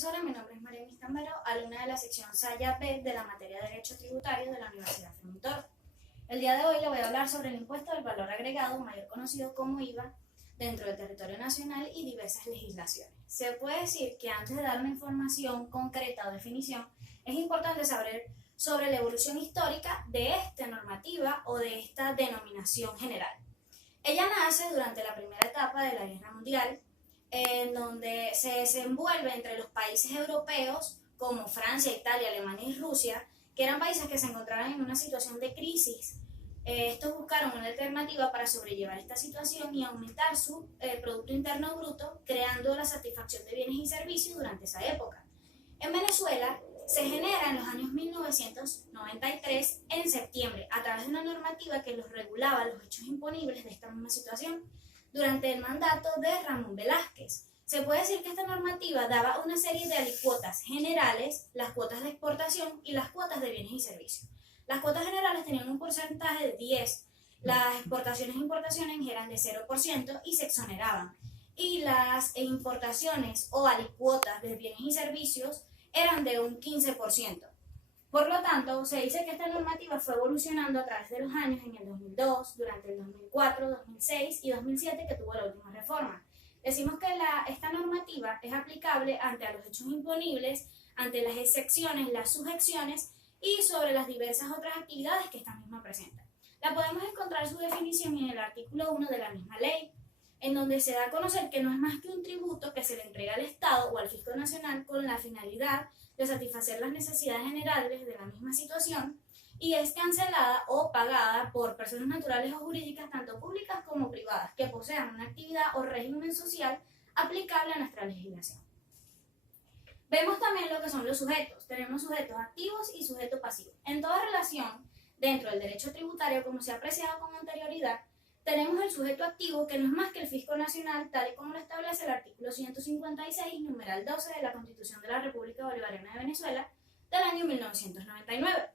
profesora, mi nombre es María Mistambaro, alumna de la sección Saya B de la materia de Derecho Tributario de la Universidad Fermitor. El día de hoy le voy a hablar sobre el impuesto del valor agregado, mayor conocido como IVA, dentro del territorio nacional y diversas legislaciones. Se puede decir que antes de dar una información concreta o definición, es importante saber sobre la evolución histórica de esta normativa o de esta denominación general. Ella nace durante la primera etapa de la Guerra Mundial, en donde se desenvuelve entre los países europeos como Francia, Italia, Alemania y Rusia, que eran países que se encontraban en una situación de crisis. Estos buscaron una alternativa para sobrellevar esta situación y aumentar su Producto Interno Bruto, creando la satisfacción de bienes y servicios durante esa época. En Venezuela se genera en los años 1993, en septiembre, a través de una normativa que los regulaba los hechos imponibles de esta misma situación, durante el mandato de Ramón Velázquez. Se puede decir que esta normativa daba una serie de alícuotas generales, las cuotas de exportación y las cuotas de bienes y servicios. Las cuotas generales tenían un porcentaje de 10, las exportaciones e importaciones eran de 0% y se exoneraban. Y las importaciones o alícuotas de bienes y servicios eran de un 15%. Por lo tanto, se dice que esta normativa fue evolucionando a través de los años en el 2002, durante el 2004, 2006 y 2007 que tuvo la última reforma. Decimos que esta normativa es aplicable ante a los hechos imponibles, ante las excepciones, las sujeciones y sobre las diversas otras actividades que esta misma presenta. La podemos encontrar su definición en el artículo 1 de la misma ley, en donde se da a conocer que no es más que un tributo que se le entrega al Estado o al Fisco Nacional con la finalidad de satisfacer las necesidades generales de la misma situación y es cancelada o pagada por personas naturales o jurídicas, tanto públicas como privadas, que posean una actividad o régimen social aplicable a nuestra legislación. Vemos también lo que son los sujetos. Tenemos sujetos activos y sujetos pasivos. En toda relación, dentro del derecho tributario, como se ha apreciado con anterioridad, tenemos el sujeto activo, que no es más que el Fisco Nacional, tal y como lo establece el artículo 156, numeral 12 de la Constitución de la República Bolivariana de Venezuela del año 1999,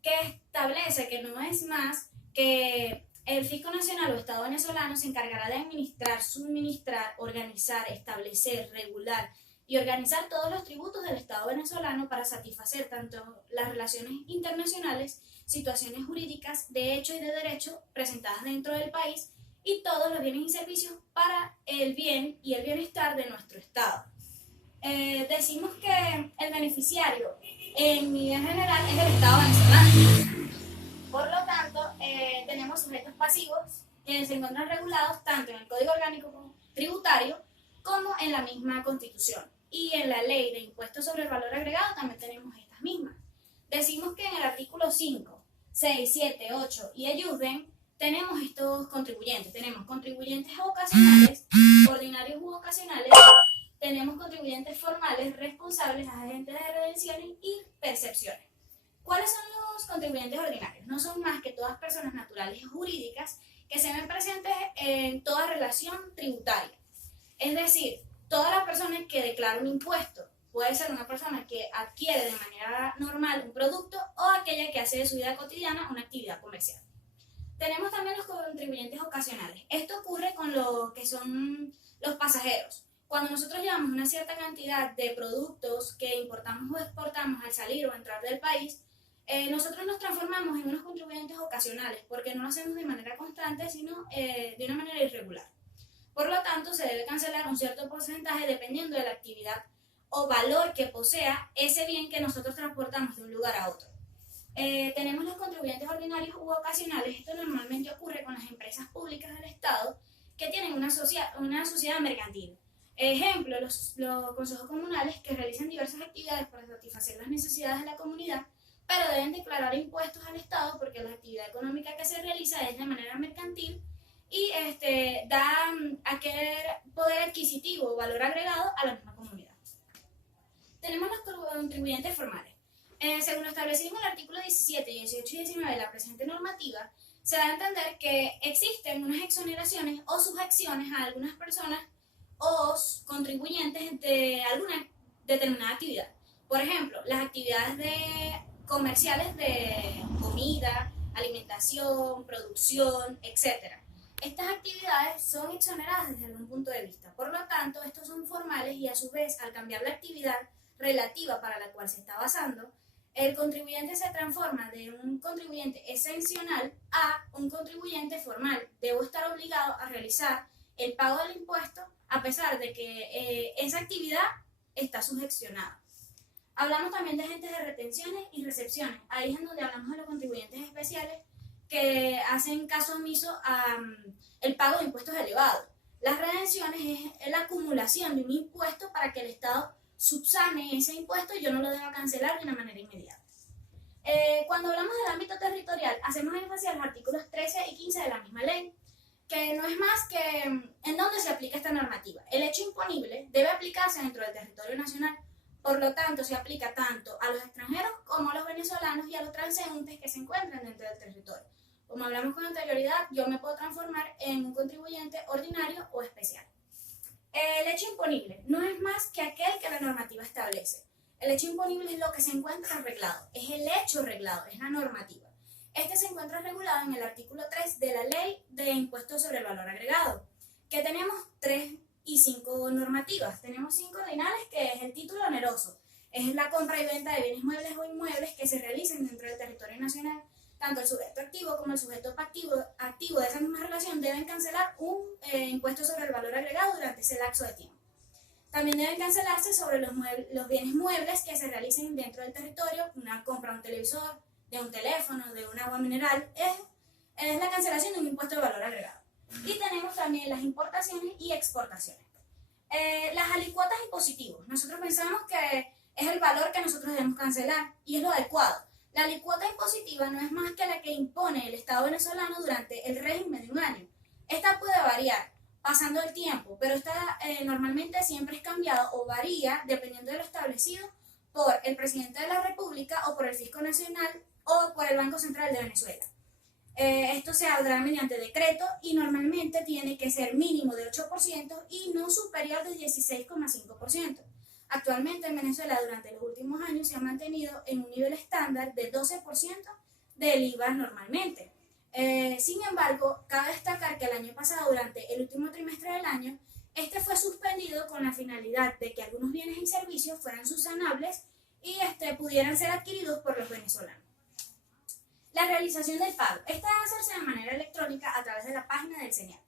que establece que no es más que el Fisco Nacional o Estado venezolano se encargará de administrar, suministrar, organizar, establecer, regular y organizar todos los tributos del Estado venezolano para satisfacer tanto las relaciones internacionales, situaciones jurídicas de hecho y de derecho presentadas dentro del país y todos los bienes y servicios para el bien y el bienestar de nuestro Estado. Decimos que el beneficiario en nivel general es el Estado venezolano. Por lo tanto, tenemos sujetos pasivos que se encuentran regulados tanto en el Código Orgánico Tributario como en la misma Constitución. Y en la Ley de Impuestos sobre el Valor Agregado también tenemos estas mismas. Decimos que en el artículo 5, 6, 7, 8 y ayuden tenemos estos contribuyentes. Tenemos contribuyentes ocasionales, ordinarios u ocasionales, tenemos contribuyentes formales, responsables, agentes de redenciones y percepciones. ¿Cuáles son los contribuyentes ordinarios? No son más que todas personas naturales y jurídicas que se ven presentes en toda relación tributaria. Es decir, todas las personas que declaran un impuesto. Puede ser una persona que adquiere de manera normal un producto o aquella que hace de su vida cotidiana una actividad comercial. Tenemos también los contribuyentes ocasionales. Esto ocurre con lo que son los pasajeros. Cuando nosotros llevamos una cierta cantidad de productos que importamos o exportamos al salir o entrar del país, nosotros nos transformamos en unos contribuyentes ocasionales porque no lo hacemos de manera constante, sino de una manera irregular. Por lo tanto, se debe cancelar un cierto porcentaje dependiendo de la actividad o valor que posea ese bien que nosotros transportamos de un lugar a otro. Tenemos los contribuyentes ordinarios u ocasionales. Esto normalmente ocurre con las empresas públicas del Estado que tienen una sociedad mercantil. Ejemplo, los consejos comunales que realizan diversas actividades para satisfacer las necesidades de la comunidad, pero deben declarar impuestos al Estado porque la actividad económica que se realiza es de manera mercantil y da aquel poder adquisitivo o valor agregado a la misma comunidad. Tenemos los contribuyentes formales. Según lo establecido en el artículo 17, 18 y 19 de la presente normativa, se da a entender que existen unas exoneraciones o sujeciones a algunas personas o contribuyentes de alguna determinada actividad. Por ejemplo, las actividades comerciales de comida, alimentación, producción, etc. Estas actividades son exoneradas desde algún punto de vista. Por lo tanto, estos son formales y a su vez, al cambiar la actividad, relativa para la cual se está basando, el contribuyente se transforma de un contribuyente exencional a un contribuyente formal. Debo estar obligado a realizar el pago del impuesto a pesar de que esa actividad está sujecionada. Hablamos también de agentes de retenciones y recepciones. Ahí es en donde hablamos de los contribuyentes especiales que hacen caso omiso al pago de impuestos elevados. Las redenciones es la acumulación de un impuesto para que el Estado subsane ese impuesto y yo no lo deba cancelar de una manera inmediata. Cuando hablamos del ámbito territorial, hacemos énfasis a los artículos 13 y 15 de la misma ley, que no es más que en dónde se aplica esta normativa. El hecho imponible debe aplicarse dentro del territorio nacional, por lo tanto se aplica tanto a los extranjeros como a los venezolanos y a los transeúntes que se encuentran dentro del territorio. Como hablamos con anterioridad, yo me puedo transformar en un contribuyente ordinario o especial. El hecho imponible no es más que aquel que la normativa establece. El hecho imponible es lo que se encuentra reglado, es el hecho reglado, es la normativa. Este se encuentra regulado en el artículo 3 de la Ley de Impuestos sobre el Valor Agregado, que tenemos 3 y 5 normativas. Tenemos 5 ordinales, que es el título oneroso, es la compra y venta de bienes muebles o inmuebles que se realicen dentro del territorio nacional. Tanto el sujeto activo como el sujeto activo de esa misma relación deben cancelar un impuesto sobre el valor agregado durante ese lapso de tiempo. También deben cancelarse sobre los bienes muebles que se realicen dentro del territorio, una compra de un televisor, de un teléfono, de un agua mineral, es la cancelación de un impuesto de valor agregado. Y tenemos también las importaciones y exportaciones. Las alícuotas impositivos. Nosotros pensamos que es el valor que nosotros debemos cancelar y es lo adecuado. La alícuota impositiva no es más que la que impone el Estado venezolano durante el régimen de un año. Esta puede variar pasando el tiempo, pero esta normalmente siempre es cambiada o varía dependiendo de lo establecido por el presidente de la República o por el Fisco Nacional o por el Banco Central de Venezuela. Esto se hará mediante decreto y normalmente tiene que ser mínimo de 8% y no superior de 16,5%. Actualmente en Venezuela durante los últimos años se ha mantenido en un nivel estándar de 12% del IVA normalmente. Sin embargo, cabe destacar que el año pasado, durante el último trimestre del año, este fue suspendido con la finalidad de que algunos bienes y servicios fueran subsanables y pudieran ser adquiridos por los venezolanos. La realización del pago. Esta debe hacerse de manera electrónica a través de la página del SENIAT,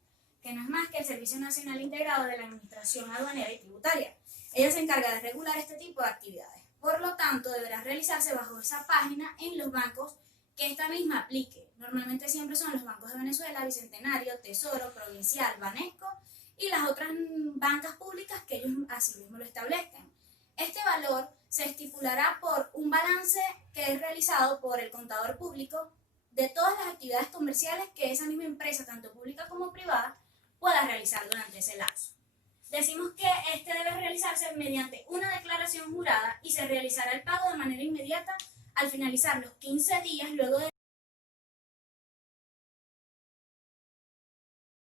que no es más que el Servicio Nacional Integrado de la Administración Aduanera y Tributaria. Ella se encarga de regular este tipo de actividades. Por lo tanto, deberá realizarse bajo esa página en los bancos que esta misma aplique. Normalmente siempre son los bancos de Venezuela, Bicentenario, Tesoro, Provincial, Banesco y las otras bancas públicas que ellos así mismo lo establezcan. Este valor se estipulará por un balance que es realizado por el contador público de todas las actividades comerciales que esa misma empresa, tanto pública como privada, pueda realizar durante ese lapso. Decimos que este debe realizarse mediante una declaración jurada y se realizará el pago de manera inmediata al finalizar los 15 días luego de